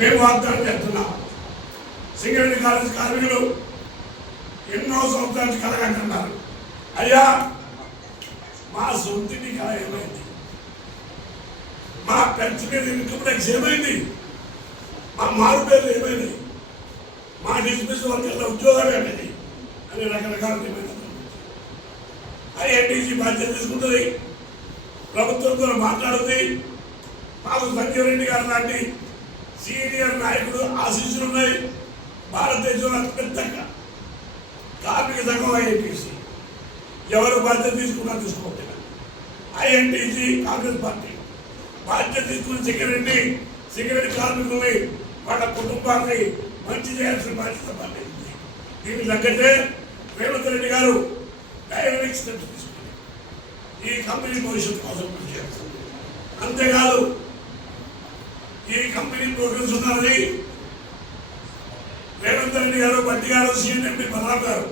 మేము వాగ్దానం చేస్తున్నాం. సింగరేణి కాలేజ్ కార్మికులు ఎన్నో సంవత్సరాలు కలగంటున్నారు. అయ్యా మా సొంతిని కళ ఏమైంది? మా పెన్షన్ మీద ఇన్కమ్ ట్యాక్స్ ఏమైంది? మా మారు పేర్లు ఏమైంది? మా డిస్మిస్ వర్గంలో ఉద్యోగాలు ఏమైంది అని రకరకాల డిమాండ్లు. ఐఎన్టీసీ బాధ్యత తీసుకుంటుంది, ప్రభుత్వంతో మాట్లాడుతుంది. మాకు సంజయ్ రెడ్డి గారు లాంటి సీనియర్ నాయకుడు ఆశీస్సులు ఉన్నాయి. భారతదేశంలో అతిపెద్ద కార్మిక సంఘం ఐఎన్టీసీ. ఎవరు బాధ్యత తీసుకున్నా తీసుకోవాలి. ఐఎన్టీసీ కాంగ్రెస్ పార్టీ బాధ్యత తీసుకుని సిగరెట్ కార్మికుల్ని వాళ్ళ కుటుంబాన్ని మంచి చేయాల్సిన బాధ్యత పార్టీ ఉంది. దీనికి తగ్గట్టే రేవంత్ రెడ్డి గారు డైనమిక్ స్టెప్స్ తీసుకుని ఈ కంపెనీ భవిష్యత్తు కోసం కృషి చేస్తుంది. అంతేకాదు ఈ కంపెనీ ప్రోగ్రెస్ ఉన్నది. రేవంత్ రెడ్డి గారు, బట్టి గారు, సీఎంపీ బలరాం గారు,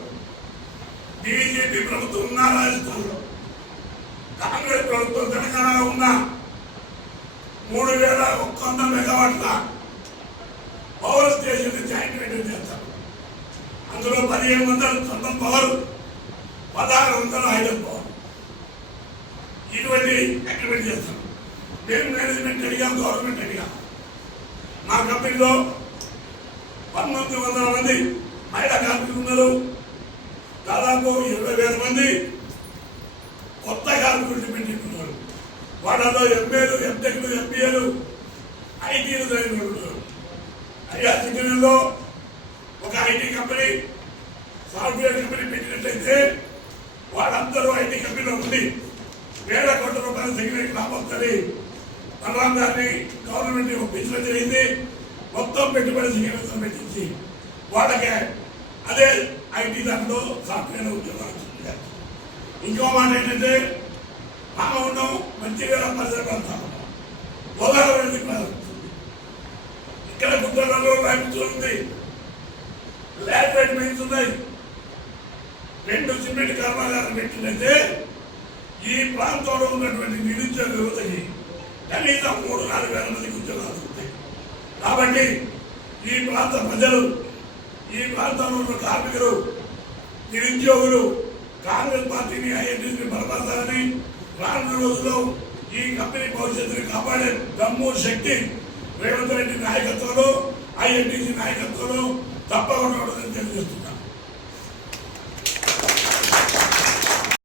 బీజేపీ ప్రభుత్వం ఉన్న రాజస్థాన్లో, కాంగ్రెస్ ప్రభుత్వం తెలంగాణలో ఉన్న 3100 మెగావాట్ల పవర్ స్టేషన్ జాయింట్ వెంచర్ చేస్తారు. అందులో 1500 థర్మల్ పవర్, 1600 హైడల్ పవర్. ఇటువంటి అగ్రిమెంట్ చేస్తాం. మేము మేనేజ్మెంట్ అడిగాం, గవర్నమెంట్ అడిగాం. మా కంపెనీలో 1900 మంది మహిళా కార్మికులు ఉన్నారు. దాదాపు 20,000 మంది కొత్త కార్మికులు పెట్టుకున్నారు. వాళ్ళలో ఎంఏలు, ఎంటెక్లు, ఎంబీఏలు, ఐటీలు చదివిన ఉన్నారు. అయ్యా సింగరేణిలో ఒక ఐటీ కంపెనీ, సాఫ్ట్వేర్ కంపెనీ పెట్టినట్లయితే వాళ్ళందరూ ఐటీ కంపెనీలో ఉండి వేల కోట్ల రూపాయల సింగరేణికి రాబోతుంది. బలరాం గారిని గవర్నమెంట్ ఒప్పించడం జరిగింది. మొత్తం పెట్టుబడి సింగరేణితో పెట్టించి వాళ్ళకి అదే ఐటీ దాంట్లో సాఫ్ట్వేర్ ఉద్యోగాలు. ఇంకో మాట ఏంటంటే రామగుండం మంచిగా పరిసర ప్రాంతాలు, గోదావరి ప్రారంభించింది. ఇక్కడ గుంటూరులో రాయించుంది, లాటరైట్ మైన్స్ ఉన్నాయి. 2 సిమెంట్ కర్మాగారాలు పెట్టినట్టే ఈ ప్రాంతంలో ఉన్నటువంటి నిరుద్యోగ యువతకి కనీసం 3-4 వేల మందికి ఉద్యోగాలు ఉంటాయి. కాబట్టి ఈ ప్రాంత ప్రజలు, ఈ ప్రాంతంలో ఉన్న కార్మికులు, నిరుద్యోగులు కాంగ్రెస్ పార్టీని, ఐఎన్టీసీని బలపరచాలని, రానున్న రోజుల్లో ఈ కంపెనీ భవిష్యత్తుని కాపాడే దమ్ము, శక్తి రేవంత్ రెడ్డి నాయకత్వంలో, ఐఎన్టీసీ నాయకత్వంలో తప్పకుండా తెలియజేస్తుంది.